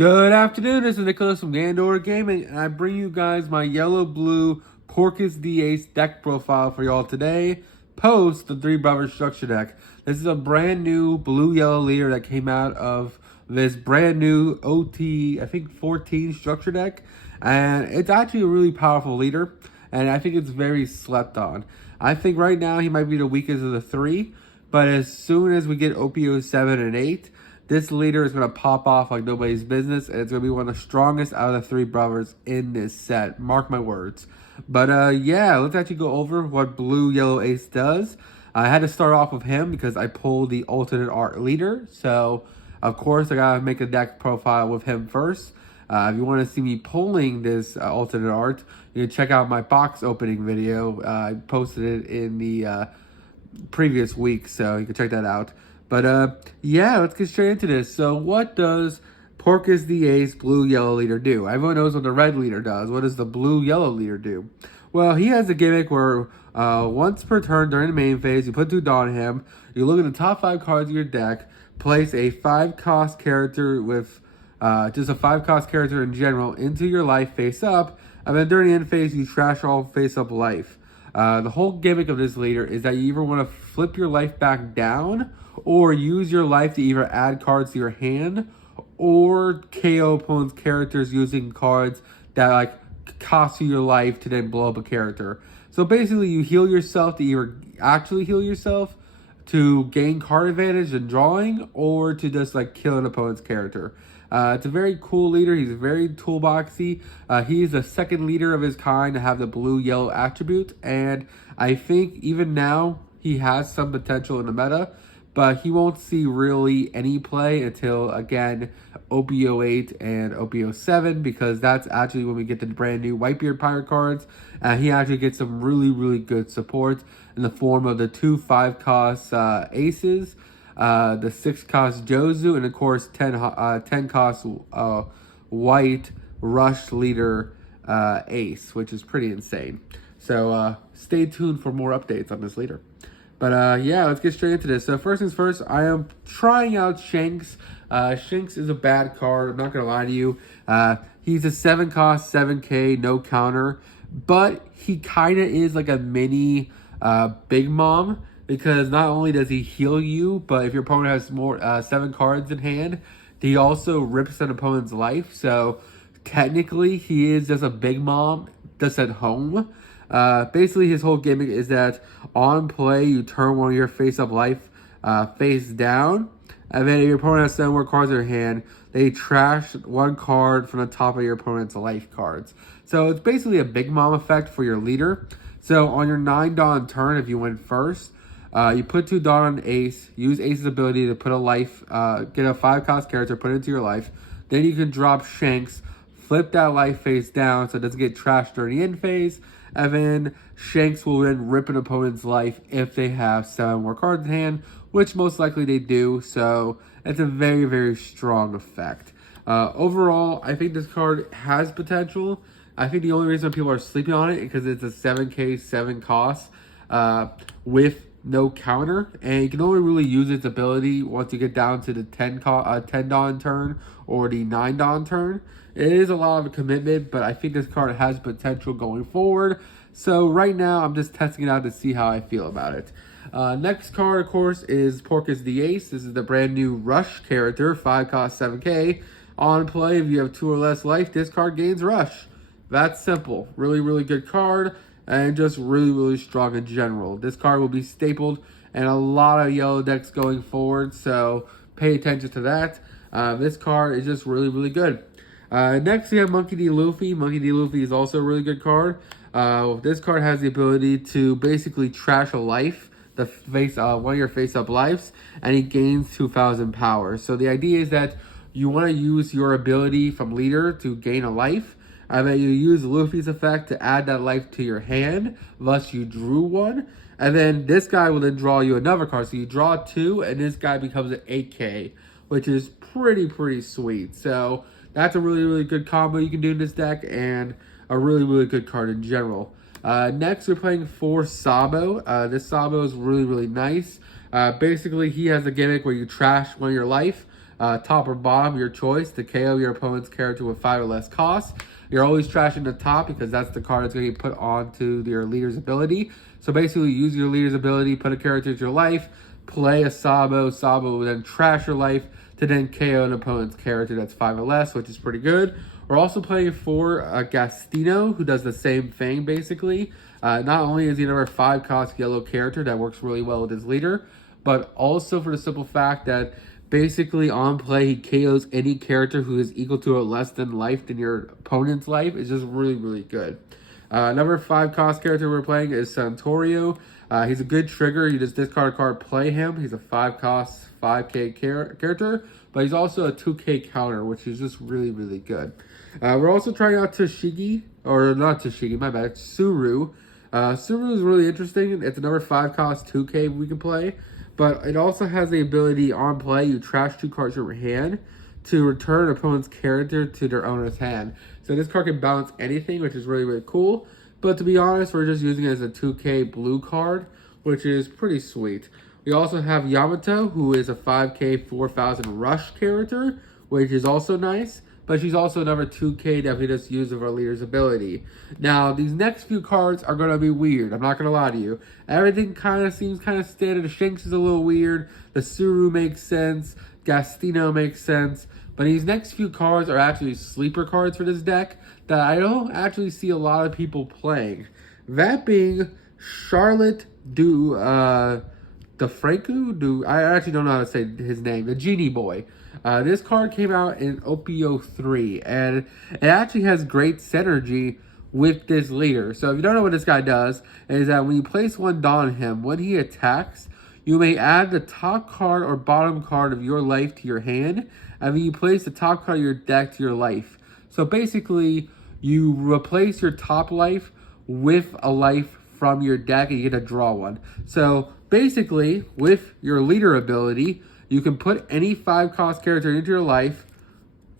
Good afternoon, this is Nicholas from Gandor Gaming, and I bring you guys my yellow-blue Porcus the Ace deck profile for y'all today, post the Three Brothers Structure deck. This is a brand new blue-yellow leader that came out of this brand new OT, I think 14 structure deck, and it's actually a really powerful leader, and I think it's very slept on. I think right now he might be the weakest of the three, but as soon as we get OPO 7 and 8, this leader is going to pop off like nobody's business, and it's going to be one of the strongest out of the Three Brothers in this set. Mark my words. But yeah, let's actually go over what Blue Yellow Ace does. I had to start off with him because I pulled the alternate art leader. So, of course, I got to make a deck profile with him first. If you want to see me pulling this alternate art, you can check out my box opening video. I posted it in the previous week, so you can check that out. But yeah, let's get straight into this. So what does Porcus the Ace blue yellow leader do? Everyone knows what the red leader does. What does the blue yellow leader do? Well, he has a gimmick where once per turn during the main phase, you put 2 on him, you look at the top 5 cards of your deck, place a 5-cost character with just a 5-cost character in general into your life face up, and then during the end phase, you trash all face up life. The whole gimmick of this leader is that you either want to flip your life back down or use your life to either add cards to your hand or KO opponent's characters using cards that like cost you your life to then blow up a character. So basically you heal yourself to either actually heal yourself to gain card advantage in drawing or to just like kill an opponent's character. It's a very cool leader. He's very toolboxy. He's the second leader of his kind to have the blue-yellow attribute, and I think even now he has some potential in the meta, but he won't see really any play until, again, OPO 8 and OPO 7, because that's actually when we get the brand new Whitebeard Pirate cards. He actually gets some really, really good support in the form of the 2 5-cost aces, the 6-cost Jozu, and of course 10-cost white rush leader ace, which is pretty insane. So stay tuned for more updates on this leader. But yeah, let's get straight into this. So first things first, I am trying out Shanks. Shanks is a bad card, I'm not going to lie to you. He's a 7-cost, 7k, no counter. But he kind of is like a mini Big Mom, because not only does he heal you, but if your opponent has more 7 cards in hand, he also rips an opponent's life. So technically, he is just a Big Mom just at home. Basically, his whole gimmick is that on play, you turn one of your face-up life face down, and then if your opponent has 7 more cards in their hand, they trash 1 card from the top of your opponent's life cards. So it's basically a Big Mom effect for your leader. So on your 9 Dawn turn, if you went first, you put 2 Dawn on Ace, use Ace's ability to put a life, get a 5-cost character, put it into your life. Then you can drop Shanks, flip that life face down so it doesn't get trashed during the end phase. And then Shanks will then rip an opponent's life if they have 7 more cards in hand, which most likely they do. So it's a very, very strong effect. Overall, I think this card has potential. I think the only reason people are sleeping on it is because it's a 7k, 7 cost with no counter, and you can only really use its ability once you get down to the 10 Dawn turn or the 9 Dawn turn. It is a lot of a commitment, but I think this card has potential going forward. So right now, I'm just testing it out to see how I feel about it. Next card, of course, is Porcus the Ace. This is the brand new Rush character, 5-cost, 7k. On play, if you have 2 or less life, this card gains Rush. That's simple. Really, really good card, and just really, really strong in general. This card will be stapled in a lot of yellow decks going forward, so pay attention to that. This card is just really, really good. Next, we have Monkey D. Luffy. Monkey D. Luffy is also a really good card. This card has the ability to basically trash a life, one of your face-up lives, and he gains 2,000 power. So the idea is that you want to use your ability from leader to gain a life, and then you use Luffy's effect to add that life to your hand, thus you drew 1. And then this guy will then draw you another card. So you draw 2, and this guy becomes an 8k, which is pretty sweet. So that's a really, really good combo you can do in this deck, and a really, really good card in general. Next, we're playing for Sabo. This Sabo is really, really nice. Basically, he has a gimmick where you trash 1 of your life. top or bottom, your choice, to KO your opponent's character with 5 or less costs. You're always trashing the top because that's the card that's going to get put onto your leader's ability. So basically, use your leader's ability, put a character into your life, play a Sabo. Sabo will then trash your life to then KO an opponent's character that's 5 or less, which is pretty good. We're also playing for Gastino, who does the same thing, basically. Not only is he another 5-cost yellow character that works really well with his leader, but also for the simple fact that basically on play, he KOs any character who is equal to or less than life than your opponent's life. It's just really, really good. Another 5-cost character we're playing is Santorio. He's a good trigger. You just discard a card, play him. He's a 5-cost, 5k character, but he's also a 2k counter, which is just really, really good. We're also trying out Toshigi, or not Toshigi, my bad, Tsuru. Tsuru is really interesting. It's another 5-cost 2k we can play, but it also has the ability on play, you trash 2 cards from your hand to return an opponent's character to their owner's hand. So this card can balance anything, which is really, really cool. But to be honest, we're just using it as a 2k blue card, which is pretty sweet. We also have Yamato, who is a 5k 4000 rush character, which is also nice. But she's also another 2k that we just use of our leader's ability. Now, these next few cards are going to be weird. I'm not going to lie to you. Everything kind of seems kind of standard. The Shanks is a little weird. The Tsuru makes sense. Gastino makes sense. But these next few cards are actually sleeper cards for this deck that I don't actually see a lot of people playing. That being Charlotte DeFranco? I actually don't know how to say his name. The Genie Boy. This card came out in OPO3, and it actually has great synergy with this leader. So if you don't know what this guy does, is that when you place 1 Dawn on him, when he attacks, you may add the top card or bottom card of your life to your hand, and then you place the top card of your deck to your life. So basically, you replace your top life with a life from your deck, and you get to draw one. So basically, with your leader ability, you can put any 5-cost character into your life,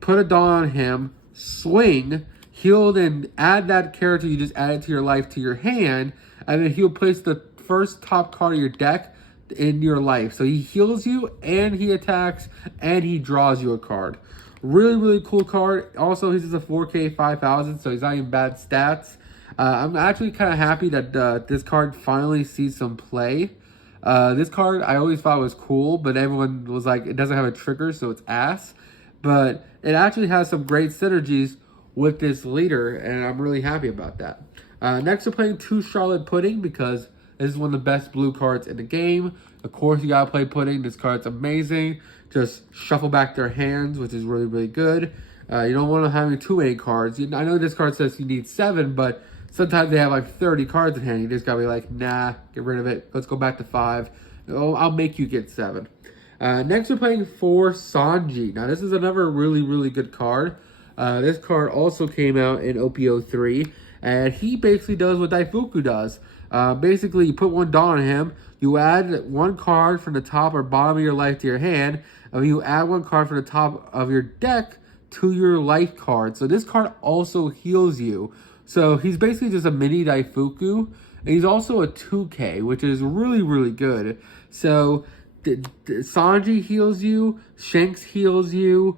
put a Dawn on him, swing, heal, and add that character you just added to your life to your hand, and then he'll place the first top card of your deck in your life. So he heals you, and he attacks, and he draws you a card. Really, really cool card. Also, he's just a 4k 5000, so he's not even bad stats. I'm actually kind of happy that this card finally sees some play. This card I always thought was cool, but everyone was like, it doesn't have a trigger, so it's ass. But it actually has some great synergies with this leader, and I'm really happy about that. Next, we're playing 2 Charlotte Pudding because this is one of the best blue cards in the game. Of course, you gotta play Pudding. This card's amazing. Just shuffle back their hands, which is really, really good. You don't want to have too many cards. I know this card says you need 7, but sometimes they have like 30 cards in hand. You just gotta be like, nah, get rid of it. Let's go back to 5. Oh, I'll make you get 7. Next, we're playing 4 Sanji. Now, this is another really, really good card. This card also came out in OPO3, and he basically does what Daifuku does. Basically, you put 1 Dawn on him, you add 1 card from the top or bottom of your life to your hand, and you add 1 card from the top of your deck to your life card. So this card also heals you. So he's basically just a mini Daifuku, and he's also a 2k, which is really, really good. So Sanji heals you, Shanks heals you,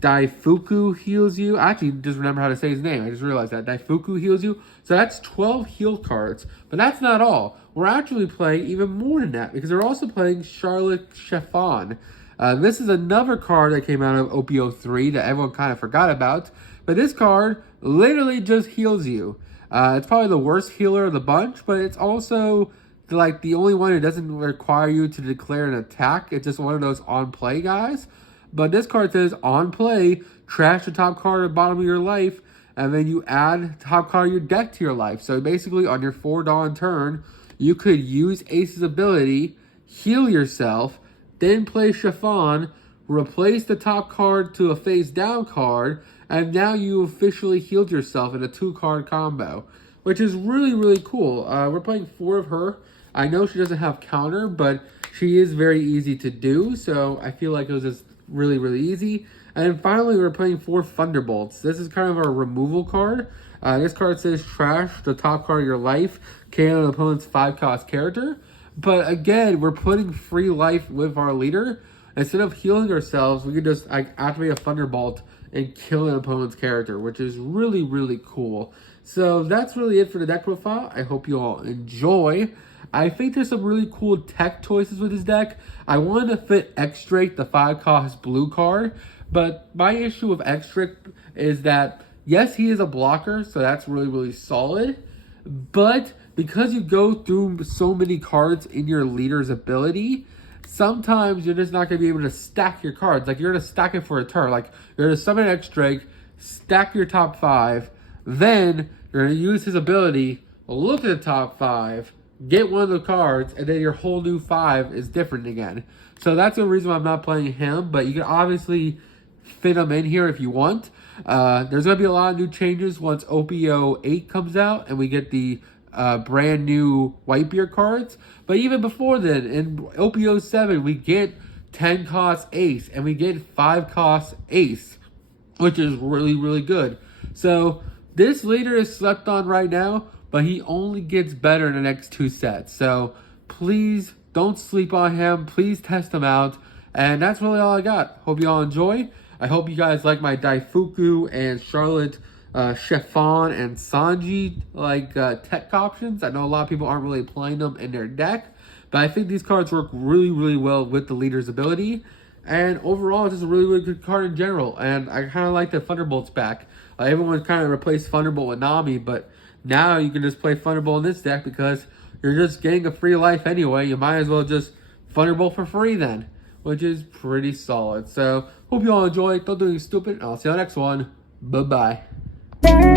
Daifuku heals you. I actually just remember how to say his name. I just realized that. Daifuku heals you. So that's 12 heal cards. But that's not all. We're actually playing even more than that because we're also playing Charlotte Chiffon. This is another card that came out of OPO3 that everyone kind of forgot about. But this card literally just heals you. It's probably the worst healer of the bunch, but it's also like the only one who doesn't require you to declare an attack. It's just one of those on-play guys. But this card says, on play, trash the top card at the bottom of your life, and then you add top card of your deck to your life. So basically, on your 4 Dawn turn, you could use Ace's ability, heal yourself, then play Chiffon, replace the top card to a face-down card, and now you officially healed yourself in a 2-card combo, which is really, really cool. We're playing 4 of her. I know she doesn't have counter, but she is very easy to do, so I feel like it was just really, really easy. And then finally, we're playing 4 Thunderbolts. This is kind of a removal card. This card says trash the top card of your life, KO an opponent's 5-cost character. But again, we're putting free life with our leader. Instead of healing ourselves, we can just activate a Thunderbolt and kill an opponent's character, which is really, really cool. So that's really it for the deck profile. I hope you all enjoy. I think there's some really cool tech choices with this deck. I wanted to fit X-Drake, the 5-cost blue card, but my issue with X-Drake is that, yes, he is a blocker, so that's really, really solid, but because you go through so many cards in your leader's ability, sometimes you're just not going to be able to stack your cards. Like, you're going to stack it for a turn. Like, you're going to summon X-Drake, stack your top 5, then you're going to use his ability, look at the top 5, get one of the cards, and then your whole new 5 is different again. So that's the reason why I'm not playing him, but you can obviously fit him in here if you want. There's going to be a lot of new changes once OPO 8 comes out and we get the brand new Whitebeard cards. But even before then, in OPO 7, we get 10 cost Ace and we get 5 cost Ace, which is really, really good. So this leader is slept on right now, but he only gets better in the next 2 sets. So please don't sleep on him. Please test him out. And that's really all I got. Hope you all enjoy. I hope you guys like my Daifuku and Charlotte Chiffon and Sanji tech options. I know a lot of people aren't really playing them in their deck, but I think these cards work really, really well with the leader's ability. And overall, it's just a really, really good card in general. And I kind of like the Thunderbolts back. Everyone kind of replaced Thunderbolt with Nami, but now you can just play Thunderbolt in this deck because you're just getting a free life anyway. You might as well just Thunderbolt for free then, which is pretty solid. So, hope you all enjoy. Don't do anything stupid. I'll see you on the next one. Bye-bye.